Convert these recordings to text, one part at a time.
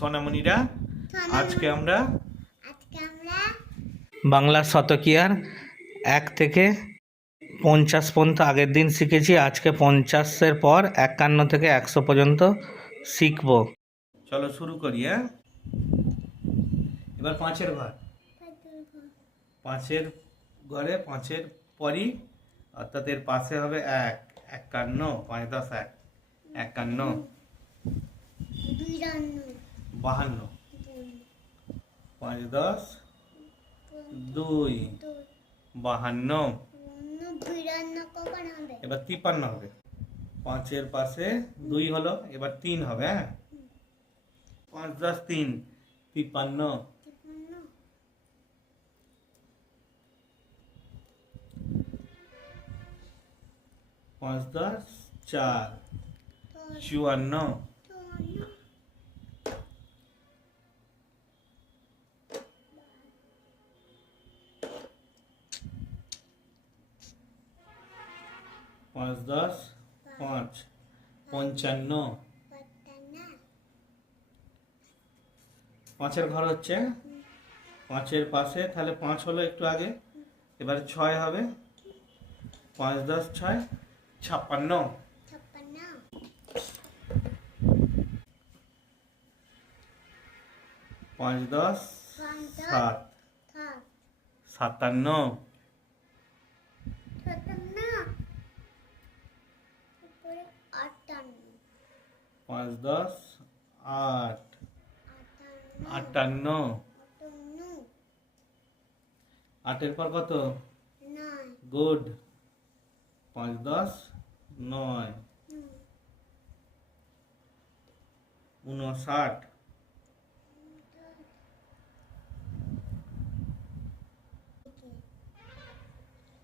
সোনামণিরা আজকে আমরা বাংলা শতকিয়ার 1 থেকে 50 পর্যন্ত আগের দিন শিখেছি। আজকে 50-এর পর 51 থেকে 100 পর্যন্ত শিখব। চলো শুরু করি। এবার 5-এর ঘর, 5-এর ঘরে 5-এর পরই অর্থাৎ এর পাশে হবে 1, 51, 5 10 1, 51, 52, 5 10 2, 52, এবার 53 হবে। 5-এর পাশে 2 হলো, এবার 3 হবে। 5 10 3, 53, 5 10 4, 54, 5 10 5, 55। 5-এর ঘর হচ্ছে 5-এর পাশে, তাহলে 5 হলো একটু আগে, এবারে 6 হবে। 5 10 6, 56, 5 10 7, 57, 5 10 8, 58। 8-এর পর কত? গুড। 5 10 9, 59,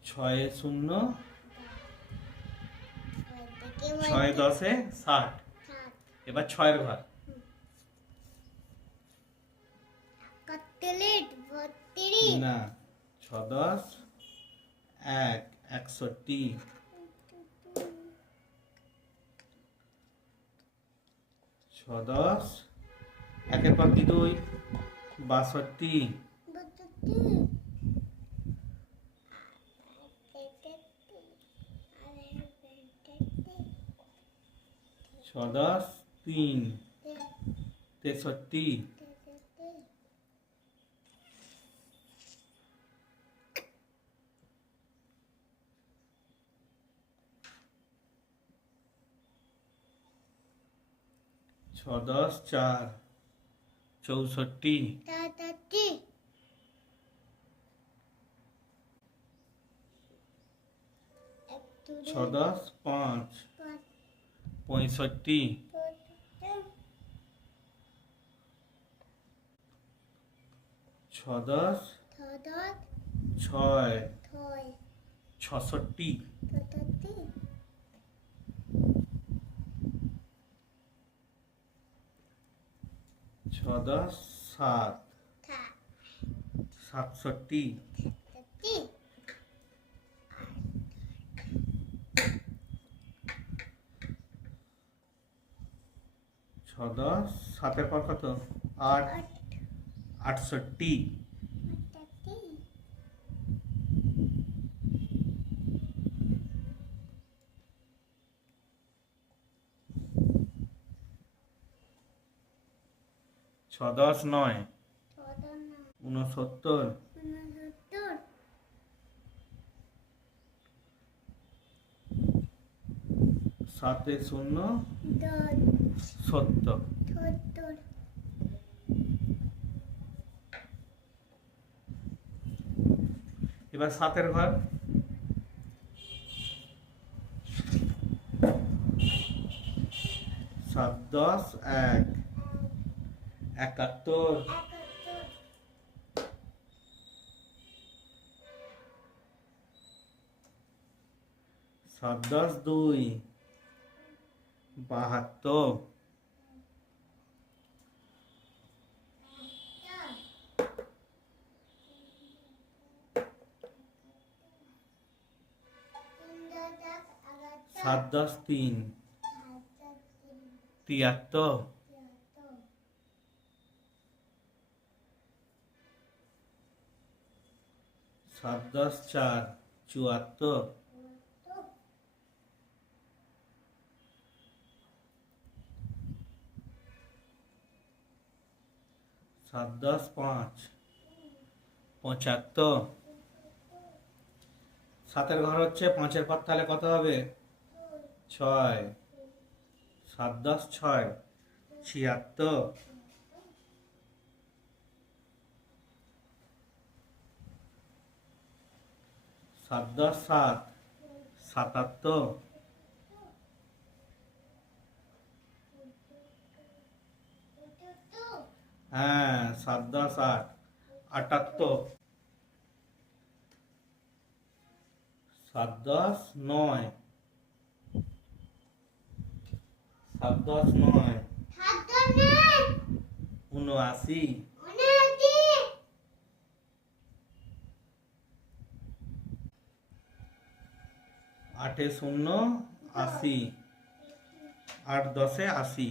6 0, 6 10 60। এবার 6-এর ঘর, না 6 10 1, 61, 6 10 1-এর পর কি 2, 62, 6 10 3, 63, 6 10 4, 64, 6 10 5, 65, 6 10 6, 66, 6 10 7, 67, 6 10 7-এর পর কত? 8, 68, 6 10 9, 69, 7 0 70। এবার 7-এর ঘর, 7 10 1, 71, 7 10 2, 72, 7 10 3, 73, সাত দশ চার, 74। সাত দশ পাঁচ, 75। সাতের ঘর হচ্ছে, পাঁচের পর তাহলে কত হবে? 6। সাত দশ ছয়, 76। সাত দশ সাত, 77। হ্যাঁ, সাত দশ আট, 78। সাত দশ নয়, সাত দশ নয়, 79। আটে শূন্য, 80। আট দশে 80।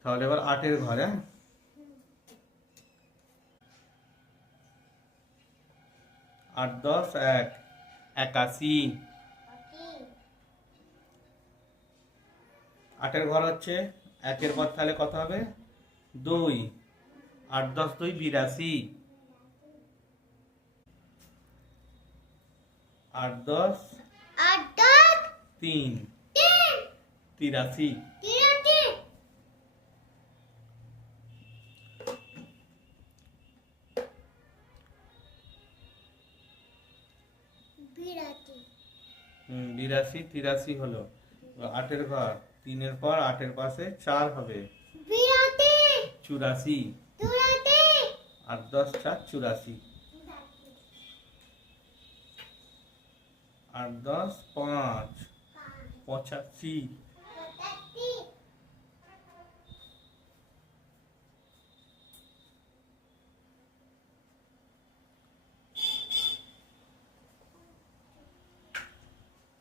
তাহলে এবার আটের ঘরে, আট দশ এক, 81। আটের ঘর হচ্ছে, একের পর তাহলে কত হবে? 2। আট দশ দুই, 82। আট দশ তিন, 83। বিরাশি, 83 হলো। আটের ঘর, তিনের পর আটের পাশে 4 হবে, 84। আট দশ চার, 84। আট দশ পাঁচ, 85।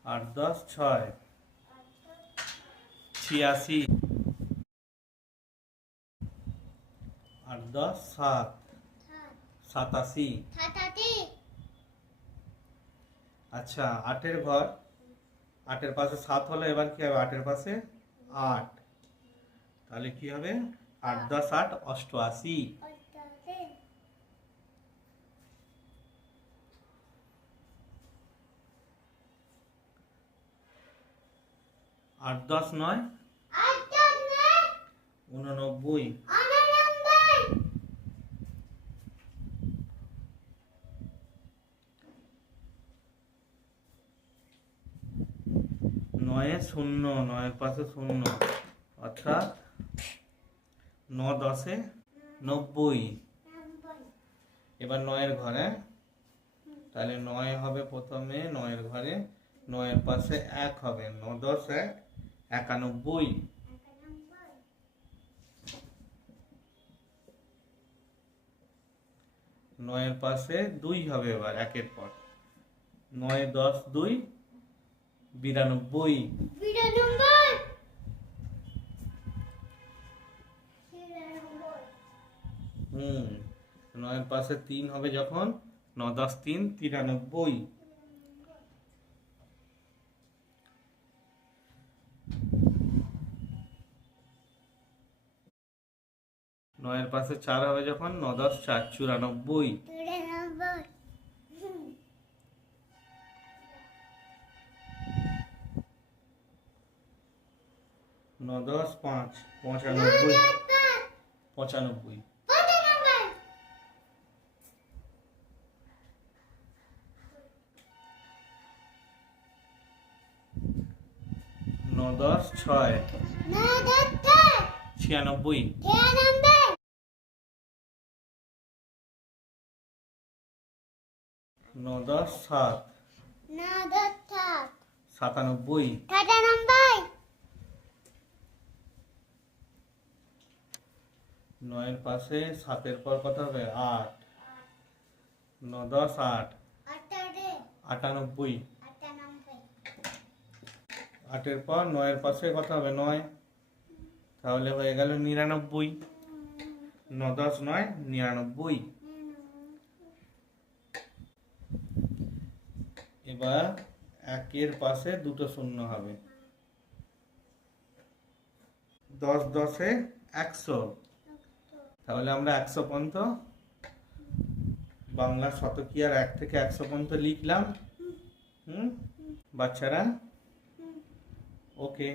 আট দশ ছয়, 86। আট দশ সাত, 87। আচ্ছা, আটের ঘর, আটের পাশে 7 হলো, এবার কি হবে? আটের পাশে 8, তাহলে কি হবে? আট দশ আট, 88। আট দশ নয়, 89। নয়ে শূন্য, নয়ের পাশে শূন্য, অর্থাৎ 9 10 90। এবার নয়ের ঘরে, তাহলে 9 হবে প্রথমে, নয়ের ঘরে 9এর পাশে 1 হবে, 9 10 1, 91। নয়ের পাশে 2 হবে, এবার একের পর 9 10 2, 92। নয়ের পাশে 3 হবে যখন, 9 10 3, 93। নয়ের পাশে 4 হবে যখন, 9 10 4, 94। 9 10 5, 95। 95। 9 10 6, 96। 9 10 7, 97। 9 পাশে 7-এর পর কত হবে? 8। 9 10 8, 98। 8-এর পর 9-এর পাশে কত হবে? 9, তাহলে হয়ে গেল 99। 9 10 9, 99। বা একের পাশে দুটো শূন্য হবে। 10 10 100, তাহলে আমরা 100 পর্যন্ত বাংলা শতকিয়ার 1 থেকে 100 পর্যন্ত লিখলাম। বাচ্চারা, ওকে।